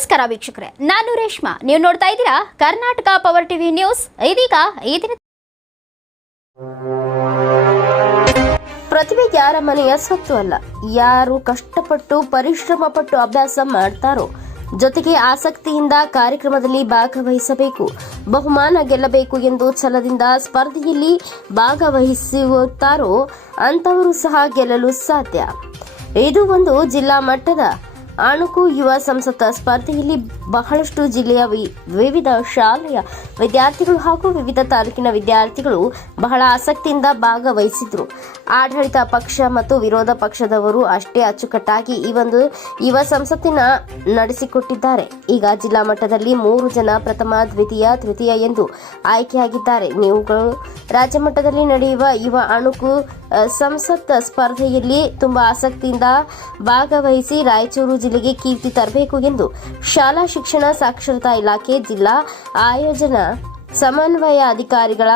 ನಮಸ್ಕಾರ ವೀಕ್ಷಕರೇ, ನಾನು ರೇಷ್ಮಾ. ನೀವು ನೋಡ್ತಾ ಇದ್ದೀರಾ ಕರ್ನಾಟಕ ಪವರ್ ಟಿವಿ ನ್ಯೂಸ್. ಇದೀಗ ಈ ದಿನ ಪ್ರತಿಭೆ ಯಾರ ಮನೆಯ ಸೊತ್ತು ಅಲ್ಲ. ಯಾರು ಕಷ್ಟಪಟ್ಟು ಪರಿಶ್ರಮ ಪಟ್ಟು ಅಭ್ಯಾಸ ಮಾಡ್ತಾರೋ, ಜೊತೆಗೆ ಆಸಕ್ತಿಯಿಂದ ಕಾರ್ಯಕ್ರಮದಲ್ಲಿ ಭಾಗವಹಿಸಬೇಕು, ಬಹುಮಾನ ಗೆಲ್ಲಬೇಕು ಎಂದು ಛಲದಿಂದ ಸ್ಪರ್ಧೆಯಲ್ಲಿ ಭಾಗವಹಿಸುತ್ತಾರೋ ಅಂತವರು ಸಹ ಗೆಲ್ಲಲು ಸಾಧ್ಯ. ಇದು ಒಂದು ಜಿಲ್ಲಾ ಮಟ್ಟದ ಅಣುಕು ಯುವ ಸಂಸತ್ ಸ್ಪರ್ಧೆಯಲ್ಲಿ ಬಹಳಷ್ಟು ಜಿಲ್ಲೆಯ ವಿವಿಧ ಶಾಲೆಯ ವಿದ್ಯಾರ್ಥಿಗಳು ಹಾಗೂ ವಿವಿಧ ತಾಲೂಕಿನ ವಿದ್ಯಾರ್ಥಿಗಳು ಬಹಳ ಆಸಕ್ತಿಯಿಂದ ಭಾಗವಹಿಸಿದ್ರು. ಆಡಳಿತ ಪಕ್ಷ ಮತ್ತು ವಿರೋಧ ಪಕ್ಷದವರು ಅಷ್ಟೇ ಅಚ್ಚುಕಟ್ಟಾಗಿ ಈ ಒಂದು ಯುವ ಸಂಸತ್ತಿನ ನಡೆಸಿಕೊಟ್ಟಿದ್ದಾರೆ. ಈಗ ಜಿಲ್ಲಾ ಮಟ್ಟದಲ್ಲಿ 3 ಜನ ಪ್ರಥಮ, ದ್ವಿತೀಯ, ತೃತೀಯ ಎಂದು ಆಯ್ಕೆಯಾಗಿದ್ದಾರೆ. ನೀವುಗಳು ರಾಜ್ಯ ಮಟ್ಟದಲ್ಲಿ ನಡೆಯುವ ಯುವ ಅಣುಕು ಸಂಸತ್ ಸ್ಪರ್ಧೆಯಲ್ಲಿ ತುಂಬಾ ಆಸಕ್ತಿಯಿಂದ ಭಾಗವಹಿಸಿ ರಾಯಚೂರು ಜಿಲ್ಲೆಗೆ ಕೀರ್ತಿ ತರಬೇಕು ಎಂದು ಶಾಲಾ ಶಿಕ್ಷಣ ಸಾಕ್ಷರತಾ ಇಲಾಖೆ ಜಿಲ್ಲಾ ಆಯೋಜನಾ ಸಮನ್ವಯ ಅಧಿಕಾರಿಗಳ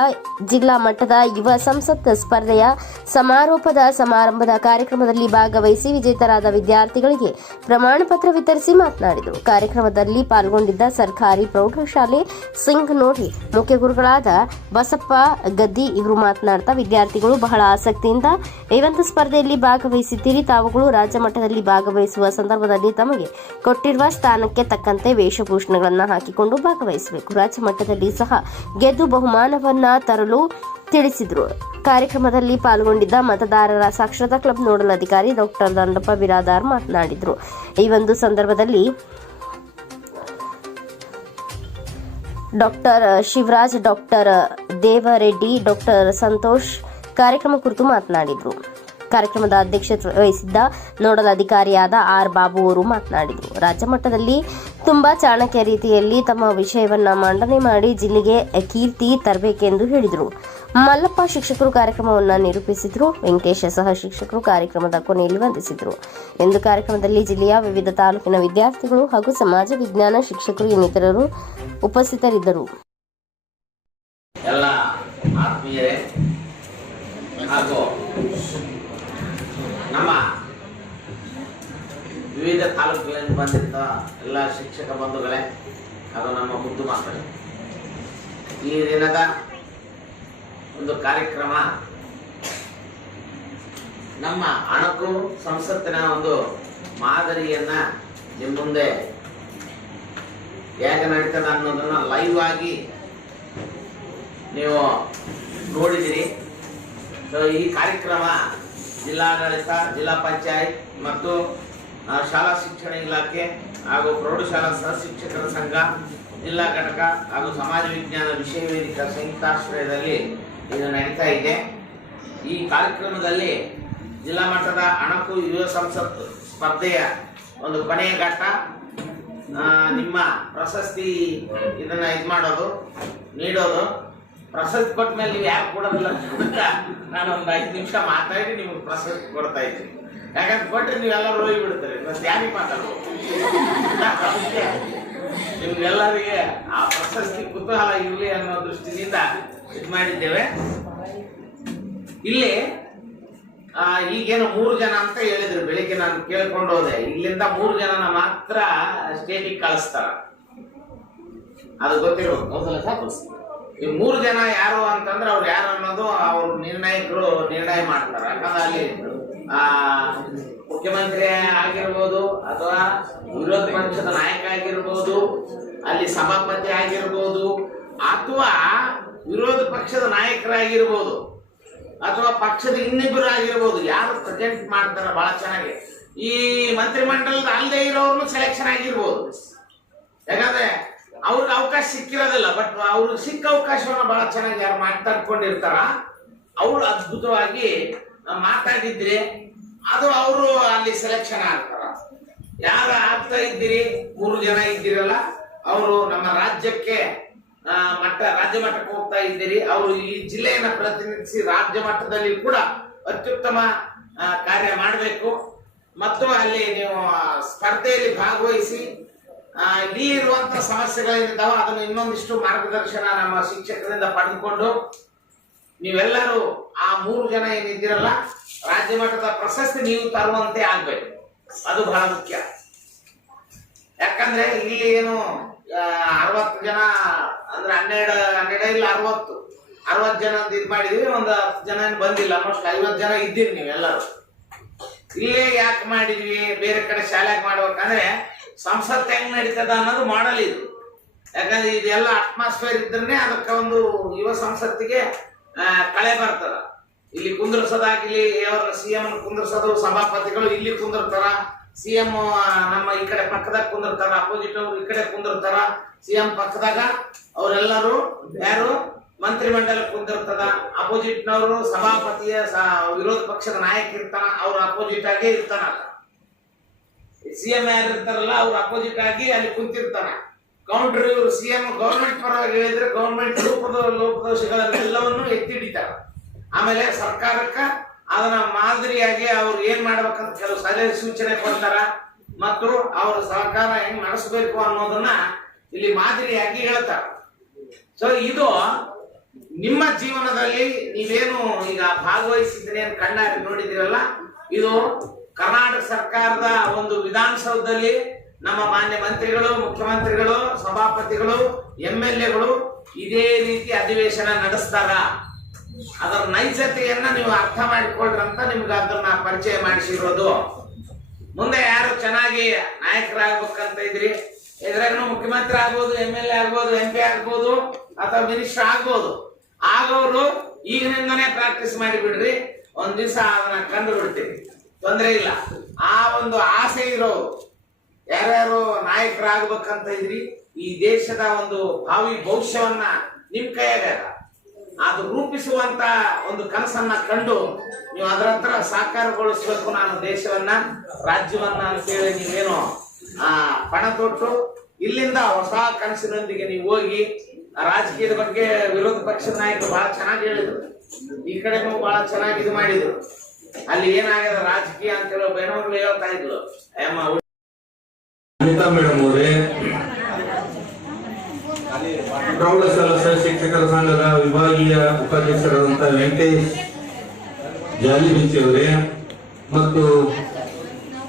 ಜಿಲ್ಲಾ ಮಟ್ಟದ ಯುವ ಸಂಸತ್ ಸ್ಪರ್ಧೆಯ ಸಮಾರೋಪದ ಸಮಾರಂಭದ ಕಾರ್ಯಕ್ರಮದಲ್ಲಿ ಭಾಗವಹಿಸಿ ವಿಜೇತರಾದ ವಿದ್ಯಾರ್ಥಿಗಳಿಗೆ ಪ್ರಮಾಣ ಪತ್ರ ವಿತರಿಸಿ ಮಾತನಾಡಿದರು. ಕಾರ್ಯಕ್ರಮದಲ್ಲಿ ಪಾಲ್ಗೊಂಡಿದ್ದ ಸರ್ಕಾರಿ ಪ್ರೌಢಶಾಲೆ ಸಿಂಗನೋಡಿ ಮುಖ್ಯ ಗುರುಗಳಾದ ಬಸಪ್ಪ ಗದ್ದಿ ಇವರು ಮಾತನಾಡ್ತಾ, ವಿದ್ಯಾರ್ಥಿಗಳು ಬಹಳ ಆಸಕ್ತಿಯಿಂದ ಈ ಒಂದು ಸ್ಪರ್ಧೆಯಲ್ಲಿ ಭಾಗವಹಿಸಿದ್ದೀರಿ. ತಾವುಗಳು ರಾಜ್ಯ ಮಟ್ಟದಲ್ಲಿ ಭಾಗವಹಿಸುವ ಸಂದರ್ಭದಲ್ಲಿ ತಮಗೆ ಕೊಟ್ಟಿರುವ ಸ್ಥಾನಕ್ಕೆ ತಕ್ಕಂತೆ ವೇಷಭೂಷಣಗಳನ್ನು ಹಾಕಿಕೊಂಡು ಭಾಗವಹಿಸಬೇಕು. ರಾಜ್ಯ ಮಟ್ಟದಲ್ಲಿ ಸಹ ಗೆದ್ದು ಬಹುಮಾನವನ್ನ ತರಲು ತಿಳಿಸಿದರು. ಕಾರ್ಯಕ್ರಮದಲ್ಲಿ ಪಾಲ್ಗೊಂಡಿದ್ದ ಮತದಾರರ ಸಾಕ್ಷರತಾ ಕ್ಲಬ್ ನೋಡಲ್ ಅಧಿಕಾರಿ ಡಾಕ್ಟರ್ ದಂಡಪ್ಪ ಬಿರಾದಾರ್ ಮಾತನಾಡಿದರು. ಈ ಒಂದು ಸಂದರ್ಭದಲ್ಲಿ doctor Shivraj, doctor Devareddy, doctor Santosh ಕಾರ್ಯಕ್ರಮ ಕುರಿತು ಮಾತನಾಡಿದರು. ಕಾರ್ಯಕ್ರಮದ ಅಧ್ಯಕ್ಷತೆ ವಹಿಸಿದ್ದ ನೋಡಲ್ ಅಧಿಕಾರಿಯಾದ ಆರ್ ಬಾಬು ಅವರು ಮಾತನಾಡಿದರು. ರಾಜ್ಯ ಮಟ್ಟದಲ್ಲಿ ತುಂಬಾ ಚಾಣಕ್ಯ ರೀತಿಯಲ್ಲಿ ತಮ್ಮ ವಿಷಯವನ್ನ ಮಂಡನೆ ಮಾಡಿ ಜಿಲ್ಲೆಗೆ ಕೀರ್ತಿ ತರಬೇಕೆಂದು ಹೇಳಿದರು. ಮಲ್ಲಪ್ಪ ಶಿಕ್ಷಕರು ಕಾರ್ಯಕ್ರಮವನ್ನು ನಿರೂಪಿಸಿದರು. ವೆಂಕಟೇಶ ಸಹ ಶಿಕ್ಷಕರು ಕಾರ್ಯಕ್ರಮದ ಕೊನೆಯಲ್ಲಿ ವಂದಿಸಿದರು ಎಂದು ಕಾರ್ಯಕ್ರಮದಲ್ಲಿ ಜಿಲ್ಲೆಯ ವಿವಿಧ ತಾಲೂಕಿನ ವಿದ್ಯಾರ್ಥಿಗಳು ಹಾಗೂ ಸಮಾಜ ವಿಜ್ಞಾನ ಶಿಕ್ಷಕರು ಇನ್ನಿತರರು ಉಪಸ್ಥಿತರಿದ್ದರು. ನಮ್ಮ ವಿವಿಧ ತಾಲೂಕುಗಳಿಂದ ಬಂದಿದ್ದ ಎಲ್ಲ ಶಿಕ್ಷಕ ಬಂಧುಗಳೇ ಹಾಗೂ ನಮ್ಮ ಮುದ್ದು ಮಕ್ಕಳೇ, ಈ ದಿನದ ಒಂದು ಕಾರ್ಯಕ್ರಮ ನಮ್ಮ ಅಣಕು ಸಂಸತ್ತಿನ ಒಂದು ಮಾದರಿಯನ್ನ ನಿಮ್ಮ ಮುಂದೆ ಹೇಗೆ ನಡೀತದೆ ಅನ್ನೋದನ್ನ ಲೈವ್ ಆಗಿ ನೀವು ನೋಡಿದಿರಿ. ಈ ಕಾರ್ಯಕ್ರಮ ಜಿಲ್ಲಾಡಳಿತ, ಜಿಲ್ಲಾ ಪಂಚಾಯತ್ ಮತ್ತು ಶಾಲಾ ಶಿಕ್ಷಣ ಇಲಾಖೆ ಹಾಗೂ ಪ್ರೌಢಶಾಲಾ ಸಹ ಶಿಕ್ಷಕರ ಸಂಘ, ಜಿಲ್ಲಾ ಘಟಕ ಹಾಗೂ ಸಮಾಜ ವಿಜ್ಞಾನ ವಿಷಯ ವೇದಿಕೆ ಸಂಯುಕ್ತಾಶ್ರಯದಲ್ಲಿ ಇದು ನಡೀತಾ ಇದೆ. ಈ ಕಾರ್ಯಕ್ರಮದಲ್ಲಿ ಜಿಲ್ಲಾ ಮಟ್ಟದ ಅಣಕು ಯುವ ಸಂಸತ್ ಸ್ಪರ್ಧೆಯ ಒಂದು ಕೊನೆಯ ಘಟ್ಟ, ನಿಮ್ಮ ಪ್ರಶಸ್ತಿ ಇದನ್ನ ನೀಡೋದು. ಪ್ರಶಸ್ತಿ ಕೊಟ್ಟ ಮೇಲೆ ನೀವು ಯಾಕೆ ಕೊಡೋದಿಲ್ಲ ಅಂತ ನಾನು ಒಂದು 5 ನಿಮಿಷ ಮಾತಾಡಿ ನಿಮಗೆ ಪ್ರಶಸ್ತಿ ಕೊಡ್ತಾ ಇದ್ದೀನಿ. ಯಾಕಂದ್ರೆ ಕೊಟ್ಟರೆ ನೀವೆಲ್ಲರೂ ಹೋಗಿ ಬಿಡ್ತಾರೆ, ಮತ್ತೆ ಯಾರಿಗೆ ಮಾತಾಡ್ಬೋದು. ನಿಮ್ಗೆಲ್ಲರಿಗೆ ಆ ಪ್ರಶಸ್ತಿ ಕುತೂಹಲ ಇರಲಿ ಅನ್ನೋ ದೃಷ್ಟಿಯಿಂದ ಇದು ಮಾಡಿದ್ದೇವೆ. ಇಲ್ಲಿ ಈಗೇನು 3 ಜನ ಅಂತ ಹೇಳಿದ್ರು, ಬೆಳಿಗ್ಗೆ ನಾನು ಕೇಳ್ಕೊಂಡು ಹೋದೆ. ಇಲ್ಲಿಂದ 3 ಜನನ ಮಾತ್ರ ಸ್ಟೇಟಿಗೆ ಕಳಿಸ್ತಾರ, ಅದು ಗೊತ್ತಿರೋದು. ಹೌದಲ್ಲ ಸಾಕು. ಈ 3 ಜನ ಯಾರು ಅಂತಂದ್ರೆ ಅವ್ರು ಯಾರು ಅನ್ನೋದು ಅವ್ರ ನಿರ್ಣಾಯಕರು ನಿರ್ಣಯ ಮಾಡ್ತಾರೆ. ಯಾಕಂದ್ರೆ ಅಲ್ಲಿ ಮುಖ್ಯಮಂತ್ರಿ ಆಗಿರ್ಬೋದು, ಅಥವಾ ವಿರೋಧ ಪಕ್ಷದ ನಾಯಕ ಆಗಿರ್ಬೋದು, ಅಲ್ಲಿ ಸಭಾಪತಿ ಆಗಿರ್ಬೋದು, ಅಥವಾ ವಿರೋಧ ಪಕ್ಷದ ನಾಯಕರಾಗಿರ್ಬೋದು, ಅಥವಾ ಪಕ್ಷದ ಇನ್ನಿಬ್ಬರು ಆಗಿರ್ಬೋದು, ಯಾರು ಪ್ರೆಸೆಂಟ್ ಮಾಡ್ತಾರೆ ಬಹಳ ಚೆನ್ನಾಗಿ. ಈ ಮಂತ್ರಿಮಂಡಲದ ಅಲ್ಲದೆ ಇರೋರ್ನು ಸೆಲೆಕ್ಷನ್ ಆಗಿರ್ಬೋದು. ಯಾಕಂದ್ರೆ ಅವ್ರಿಗೆ ಅವಕಾಶ ಸಿಕ್ಕಿರೋದಿಲ್ಲ, ಬಟ್ ಅವ್ರಿಗೆ ಸಿಕ್ಕ ಅವಕಾಶವನ್ನ ಬಹಳ ಚೆನ್ನಾಗಿ ಯಾರು ಮಾತಾಡ್ಕೊಂಡಿರ್ತಾರ ಅವ್ರು ಅದ್ಭುತವಾಗಿ ಮಾತಾಡಿದ್ರೆ ಅದು ಅವರು ಅಲ್ಲಿ ಸೆಲೆಕ್ಷನ್ ಆಗ್ತಾರ. ಯಾರು ಆಗ್ತಾ ಇದ್ದೀರಿ, 3 ಜನ ಇದ್ದೀರಲ್ಲ, ಅವರು ನಮ್ಮ ರಾಜ್ಯಕ್ಕೆ ರಾಜ್ಯ ಮಟ್ಟಕ್ಕೆ ಹೋಗ್ತಾ ಇದ್ದೀರಿ. ಅವರು ಈ ಜಿಲ್ಲೆಯನ್ನ ಪ್ರತಿನಿಧಿಸಿ ರಾಜ್ಯ ಮಟ್ಟದಲ್ಲಿ ಕೂಡ ಅತ್ಯುತ್ತಮ ಕಾರ್ಯ ಮಾಡಬೇಕು. ಮತ್ತು ಅಲ್ಲಿ ನೀವು ಸ್ಪರ್ಧೆಯಲ್ಲಿ ಭಾಗವಹಿಸಿ ಇಲ್ಲಿ ಇರುವಂತಹ ಸಮಸ್ಯೆಗಳೇನಿದ್ದಾವ ಅದನ್ನು ಇನ್ನೊಂದಿಷ್ಟು ಮಾರ್ಗದರ್ಶನ ನಮ್ಮ ಶಿಕ್ಷಕರಿಂದ ಪಡೆದುಕೊಂಡು ನೀವೆಲ್ಲರೂ ಆ 3 ಜನ ಏನಿದ್ದೀರಲ್ಲ, ರಾಜ್ಯ ಮಟ್ಟದ ಪ್ರಶಸ್ತಿ ನೀವು ತರುವಂತೆ ಆಗ್ಬೇಕು. ಅದು ಬಹಳ ಮುಖ್ಯ. ಯಾಕಂದ್ರೆ ಇಲ್ಲಿ ಏನು 60 ಜನ ಅಂದ್ರೆ 12 ಇಲ್ಲ 60 ಜನ ಅಂತ ಇದು ಮಾಡಿದ್ವಿ. ಒಂದು 10 ಜನ ಬಂದಿಲ್ಲ, ಆಲ್ಮೋಸ್ಟ್ 50 ಜನ ಇದ್ದೀರಿ ನೀವೆಲ್ಲರೂ. ಇಲ್ಲೇ ಯಾಕೆ ಮಾಡಿದ್ವಿ, ಬೇರೆ ಕಡೆ ಶಾಲೆಗೆ ಮಾಡ್ಬೇಕಂದ್ರೆ ಸಂಸತ್ ಹೆಂಗ್ ನಡೀತದ ಅನ್ನೋದು ಮಾಡಲ್ ಇದು. ಯಾಕಂದ್ರೆ ಇದೆಲ್ಲ ಅಟ್ಮಾಸ್ಫಿಯರ್ ಇದ್ರೆ ಅದಕ್ಕೆ ಒಂದು ಯುವ ಸಂಸತ್ತಿಗೆ ಕಳೆ ಬರ್ತದ. ಇಲ್ಲಿ ಕುಂದ್ರಸೋದಾಗ್ಲಿ, ಅವ್ರ CM ಕುಂದ್ರಸೋದು, ಸಭಾಪತಿಗಳು ಇಲ್ಲಿ ಕುಂದಿರ್ತಾರ, CM ನಮ್ಮ ಈ ಕಡೆ ಪಕ್ಕದಾಗ ಕುಂದಿರ್ತಾರ, ಅಪೋಸಿಟ್ ಅವ್ರು ಈ ಕಡೆ ಕುಂದಿರ್ತಾರ, CM ಪಕ್ಕದಾಗ ಅವರೆಲ್ಲರೂ ಯಾರು ಮಂತ್ರಿಮಂಡಲ ಕುಂದಿರ್ತದ, ಅಪೋಸಿಟ್ನವರು ಸಭಾಪತಿಯ ವಿರೋಧ ಪಕ್ಷದ ನಾಯಕ ಇರ್ತಾನ, ಅವ್ರ ಅಪೋಸಿಟ್ ಆಗಿ ಇರ್ತಾನ. CM ಯಾರು ಇರ್ತಾರಲ್ಲ ಅವ್ರ ಅಪೋಸಿಟ್ ಆಗಿ ಅಲ್ಲಿ ಕುಂತಿರ್ತಾನ. ಕೌಂಟರ್ ಇವರು CM ಗೌರ್ಮೆಂಟ್ ಪರವಾಗಿ ಹೇಳಿದ್ರೆ ಗೌರ್ಮೆಂಟ್ ಲೋಪದೋಷಗಳನ್ನೆಲ್ಲವನ್ನು ಎತ್ತಿ ಹಿಡಿತಾರ. ಆಮೇಲೆ ಸರ್ಕಾರಕ್ಕ ಅದನ್ನ ಮಾದರಿಯಾಗಿ ಅವ್ರು ಏನ್ ಮಾಡ್ಬೇಕಂತ ಕೆಲವು ಸಲಹೆ ಸೂಚನೆ ಕೊಡ್ತಾರ ಮತ್ತು ಅವ್ರ ಸರ್ಕಾರ ಹೆಂಗ್ ನಡೆಸಬೇಕು ಅನ್ನೋದನ್ನ ಇಲ್ಲಿ ಮಾದರಿಯಾಗಿ ಹೇಳ್ತಾರ. ಸೊ ಇದು ನಿಮ್ಮ ಜೀವನದಲ್ಲಿ ನೀವೇನು ಈಗ ಭಾಗವಹಿಸಿದ್ರೆ ಕಣ್ಣಾರೆ ನೋಡಿದಿರಲ್ಲ, ಇದು ಕರ್ನಾಟಕ ಸರ್ಕಾರದ ಒಂದು ವಿಧಾನಸೌಧದಲ್ಲಿ ನಮ್ಮ ಮಾನ್ಯ ಮಂತ್ರಿಗಳು, ಮುಖ್ಯಮಂತ್ರಿಗಳು, ಸಭಾಪತಿಗಳು, MLAಗಳು ಇದೇ ರೀತಿ ಅಧಿವೇಶನ ನಡೆಸ್ತಾರ. ಅದರ ನೈಜತೆಯನ್ನ ನೀವು ಅರ್ಥ ಮಾಡಿಕೊಳ್ಳ್ರಂತ ನಿಮ್ಗೆ ಅದನ್ನ ಪರಿಚಯ ಮಾಡಿಸಿರೋದು. ಮುಂದೆ ಯಾರು ಚೆನ್ನಾಗಿ ನಾಯಕರಾಗಬೇಕಂತ ಇದ್ರಿ, ಇದ್ರಾಗ ಮುಖ್ಯಮಂತ್ರಿ ಆಗ್ಬೋದು, MLA ಆಗ್ಬೋದು, MP ಆಗ್ಬೋದು ಅಥವಾ ಮಿನಿಸ್ಟರ್ ಆಗ್ಬೋದು. ಆಗೋರು ಈಗಿನಿಂದನೇ ಪ್ರಾಕ್ಟೀಸ್ ಮಾಡಿ ಬಿಡ್ರಿ, ಒಂದ್ ದಿವಸ ಅದನ್ನ ಕಂಡು ಬಿಡ್ತೀವಿ, ತೊಂದರೆ ಇಲ್ಲ. ಆ ಒಂದು ಆಸೆ ಇರೋರು ಯಾರ್ಯಾರು ನಾಯಕರಾಗಬೇಕಂತ ಇದ್ರಿ, ಈ ದೇಶದ ಒಂದು ಭಾವಿ ಭವಿಷ್ಯವನ್ನ ನಿಮ್ ಕೈಯಾಗ ಅದು ರೂಪಿಸುವಂತ ಒಂದು ಕನಸನ್ನ ಕಂಡು ನೀವು ಅದರ ಹತ್ರ ಸಾಕಾರಗೊಳಿಸ್ಬೇಕು. ನಾನು ದೇಶವನ್ನ, ರಾಜ್ಯವನ್ನ ಅಂತೇಳಿ ನೀವೇನು ಪಣ ತೊಟ್ಟು ಇಲ್ಲಿಂದ ಹೊಸ ಕನಸಿನೊಂದಿಗೆ ನೀವು ಹೋಗಿ ರಾಜಕೀಯದ ಬಗ್ಗೆ ವಿರೋಧ ಪಕ್ಷದ ನಾಯಕರು ಬಹಳ ಚೆನ್ನಾಗಿ ಹೇಳಿದ್ರು, ಈ ಕಡೆನೂ ಬಹಳ ಚೆನ್ನಾಗಿ ಇದು ಮಾಡಿದ್ರು. ಅಲ್ಲಿ ಏನಾಗಿದೆ ರಾಜಕೀಯ ಅಂತ ಹೇಳೋ ಬೇನವರು ಹೇಳ್ತಾ ಇದ್ರು. ಅನಿತಾ ಮೇಡಮ್ ಅವರೇ, ಪ್ರೌಢಶಾಲಾ ಶಿಕ್ಷಕರ ಸಂಘದ ವಿಭಾಗೀಯ ಉಪಾಧ್ಯಕ್ಷರಾದಂತಹ ವೆಂಕಟೇಶ್ ಜಾಲಿಬಿಂಚಿ ಅವರೇ, ಮತ್ತು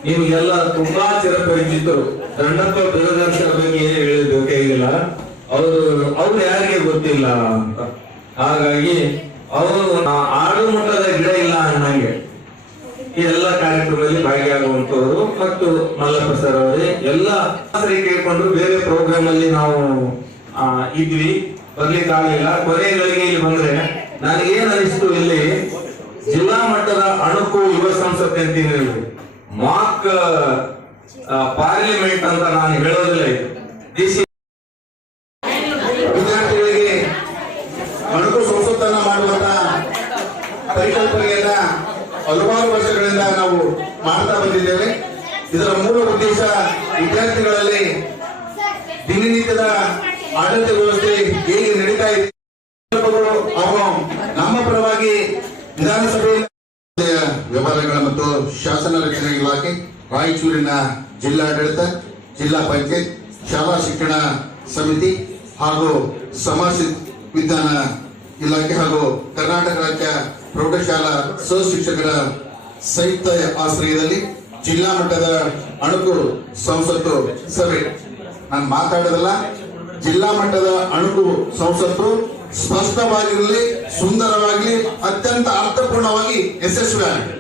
ನಿಮಗೆಲ್ಲ ತುಂಬಾ ಚಿರಪರಿಚಿತರು. ದಂಡಪ್ಪ ಬಿರದರ್ಶನ ಬಗ್ಗೆ ಏನು ಹೇಳಬೇಕಾಗಿಲ್ಲ, ಅವ್ರು ಯಾರಿಗೆ ಗೊತ್ತಿಲ್ಲ ಅಂತ. ಹಾಗಾಗಿ ಅವರು ಆಡು ಮಟ್ಟದ ಗಿಡ ಇಲ್ಲ ಅನ್ನಂಗೆ ಈ ಎಲ್ಲ ಕಾರ್ಯಕ್ರಮದಲ್ಲಿ ಭಾಗಿಯಾಗುವಂತವರು. ಮತ್ತು ಮಲ್ಲಪ್ಪ ಸರ್ ಅವರೇ ಎಲ್ಲ ಕೇಳ್ಕೊಂಡು ಬೇರೆ ಪ್ರೋಗ್ರಾಮ್ ಅಲ್ಲಿ ನಾವು ಇದ್ವಿ, ಬರ್ಲಿಕ್ಕೆ ಆಗಲಿಲ್ಲ. ಕೊನೆಗಳಿಗೆ ಇಲ್ಲಿ ಬಂದ್ರೆ ನನಗೇನ್ ಅನಿಸ್ತು, ಇಲ್ಲಿ ಜಿಲ್ಲಾ ಮಟ್ಟದ ಅಣುಕು ಯುವ ಸಂಸತ್ ಅಂತ ಹೇಳಿ ಮಾಕ್ ಪಾರ್ಲಿಮೆಂಟ್ ಅಂತ ನಾನು ಹೇಳೋದಿಲ್ಲ. ವಿದ್ಯಾರ್ಥಿಗಳಿಗೆ ಅಣುಕು ಸಂಸತ್ತನ್ನ ಮಾಡುವಂತ ಪರಿಕಲ್ಪನೆಯನ್ನ ಹಲವಾರು ವರ್ಷಗಳಿಂದ ನಾವು ಮಾಡ್ತಾ ಬಂದಿದ್ದೇವೆ. ಇದರ ಮೂಲ ಉದ್ದೇಶ ವಿದ್ಯಾರ್ಥಿಗಳಲ್ಲಿ ದಿನನಿತ್ಯದ ಆಡಳಿತ ವ್ಯವಸ್ಥೆ ಹೇಗೆ ನಡೀತಾ ಇದೆ, ಅವು ನಮ್ಮ ಪರವಾಗಿ ವಿಧಾನಸಭೆ ವ್ಯವಹಾರಗಳ ಮತ್ತು ಶಾಸನ ರಕ್ಷಣಾ ಇಲಾಖೆ, ರಾಯಚೂರಿನ ಜಿಲ್ಲಾಡಳಿತ, ಜಿಲ್ಲಾ ಪಂಚಾಯತ್, ಶಾಲಾ ಶಿಕ್ಷಣ ಸಮಿತಿ ಹಾಗೂ ಸಮಾಜ ವಿಜ್ಞಾನ ಇಲಾಖೆ ಹಾಗೂ ಕರ್ನಾಟಕ ರಾಜ್ಯ ಪ್ರೌಢಶಾಲಾ ಸಹಶಿಕ್ಷಕರ ಸಂಯುಕ್ತ ಆಶ್ರಯದಲ್ಲಿ ಜಿಲ್ಲಾ ಮಟ್ಟದ ಅಣುಕು ಸಂಸತ್ತು ಸಭೆ. ನಾನು ಮಾತಾಡೋದಲ್ಲ, ಜಿಲ್ಲಾ ಮಟ್ಟದ ಅಣುಕು ಸಂಸತ್ತು ಸ್ಪಷ್ಟವಾಗಿರಲಿ, ಸುಂದರವಾಗಿ, ಅತ್ಯಂತ ಅರ್ಥಪೂರ್ಣವಾಗಿ ಯಶಸ್ವಿಯಾಗಲಿ.